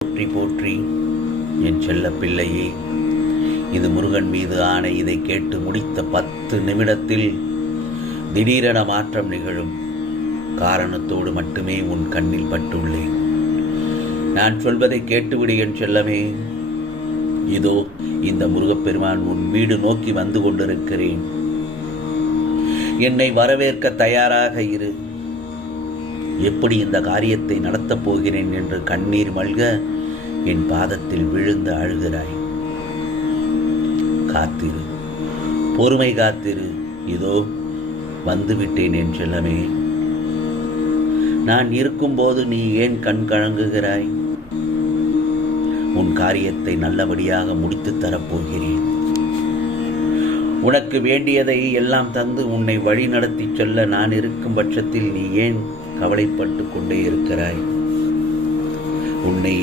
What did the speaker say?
போற்றி போற்றி என் செல்ல பிள்ளையே, இது முருகன் மீது ஆணை. இதை கேட்டு முடித்த 10 நிமிடத்தில் திடீரென மாற்றம் நிகழும். காரணத்தோடு மட்டுமே உன் கண்ணில் பட்டுள்ளேன். நான் சொல்வதை கேட்டுவிடு என் செல்லமே. இதோ இந்த முருகப்பெருமான் உன் வீடு நோக்கி வந்து கொண்டிருக்கிறேன். என்னை வரவேற்க தயாராக இரு. எப்படி இந்த காரியத்தை நடத்தப் போகிறேன் என்று கண்ணீர் மல்க என் பாதத்தில் விழுந்து அழுகிறாய். காத்திரு, பொறுமை காத்திரு. இதோ வந்துவிட்டேன் என் செல்லமே. நான் இருக்கும்போது நீ ஏன் கண் கலங்குகிறாய்? உன் காரியத்தை நல்லபடியாக முடித்து தரப்போகிறேன். உனக்கு வேண்டியதை எல்லாம் தந்து உன்னை வழி நடத்தி செல்ல நான் இருக்கும் பட்சத்தில் நீ ஏன் கவலைப்பட்டு கொண்டே இருக்கிறாய்? உன்னை